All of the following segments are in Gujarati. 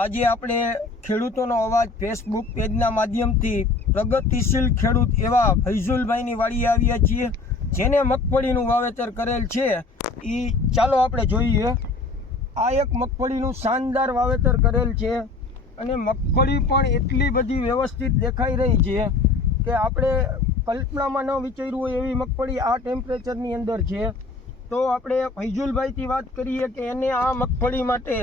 આજે આપણે ખેડૂતોનો અવાજ ફેસબુક પેજના માધ્યમથી પ્રગતિશીલ ખેડૂત એવા ફૈઝુલભાઈની વાડીએ આવ્યા છીએ, જેને મગફળીનું વાવેતર કરેલ છે. એ ચાલો આપણે જોઈએ. આ એક મગફળીનું શાનદાર વાવેતર કરેલ છે અને મગફળી પણ એટલી બધી વ્યવસ્થિત દેખાઈ રહી છે કે આપણે કલ્પનામાં ન વિચાર્યું હોય એવી મગફળી આ ટેમ્પરેચરની અંદર છે. તો આપણે ફૈઝુલભાઈથી વાત કરીએ કે એને આ મગફળી માટે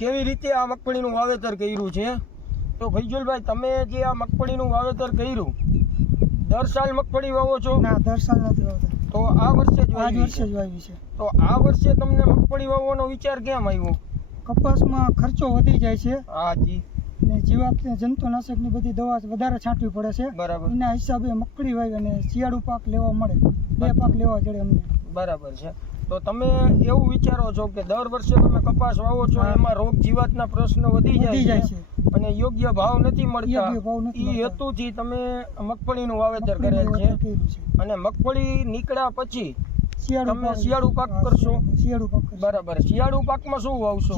કેવી રીતે આ મગફળીનું વાવેતર કર્યું છે. તો ફૈઝુલભાઈ, તમે જે આ મગફળીનું વાવેતર કર્યું, દર સાલ મગફળી વાવો છો? ના, દર સાલ નથી વાવતા. તો આ વર્ષે જ વાવી છે. તો આ વર્ષે તમને મગફળી વાવવાનો વિચાર કેમ આવ્યો? કપાસમાં ખર્ચો વધી જાય છે. હા જી. ને જીવાત ને જંતુનાશકની બધી દવા વધારે છાંટવી પડે છે. બરાબર. એના હિસાબે મગફળી વાવી અને શિયાળુ પાક લેવા મળે, બે પાક લેવા જડે અમને. બરાબર છે. તો તમે એવું વિચારો છો કે દર વર્ષે તમે કપાસ વાવો છો, એમાં રોગ જીવાતના પ્રશ્નો વધી જાય છે અને યોગ્ય ભાવ નથી મળતા, એ હેતુથી તમે મગફળીનું વાવેતર કરેલ છે. અને મગફળી નીકળ્યા પછી તમે શિયાળુ પાક કરશો? શિયાળુ પાક. બરાબર. શિયાળુ પાકમાં શું વાવશો?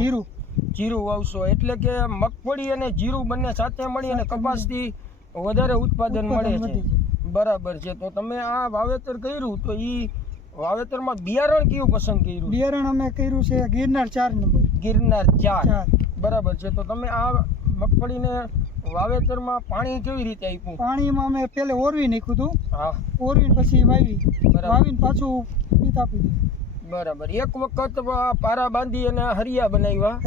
જીરું વાવશો. એટલે કે મગફળી અને જીરું બંને સાથે મળી અને કપાસથી વધારે ઉત્પાદન મળે છે. બરાબર છે. તો તમે આ વાવેતર કર્યું, તો એ વાવેતરમાં બિયારણ કયું પસંદ કર્યું? બિયારણ અમે કર્યું છે ગિરનાર 4 નંબર. ગિરનાર 4. બરાબર છે. તો તમે આ મગફળીને વાવેતરમાં પાણી કેવી રીતે આપ્યું? પાણીમાં અમે પહેલે ઓરવી નાખ્યું હતું. હા. ઓરવીને પછી વાવીને પાછું પીત આપી દીધું. બરાબર. એક વખત પારા બાંધી અને હરિયા બનાવ્યા,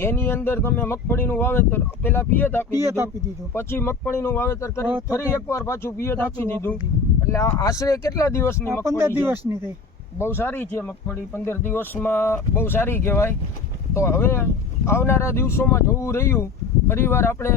જેની અંદર તમે મગફળીનું વાવેતર પેલા પિયત આપી દીધું, પછી મગફળીનું વાવેતર કરી ફરી એકવાર પાછું પિયત આપી દીધું. એટલે આશરે કેટલા દિવસની મગફળી? 15 દિવસની થઈ. બહુ સારી છે મગફળી. 15 દિવસમાં બહુ સારી કહેવાય. તો હવે આવનારા દિવસોમાં જોવું રહ્યું, ફરીવાર આપણે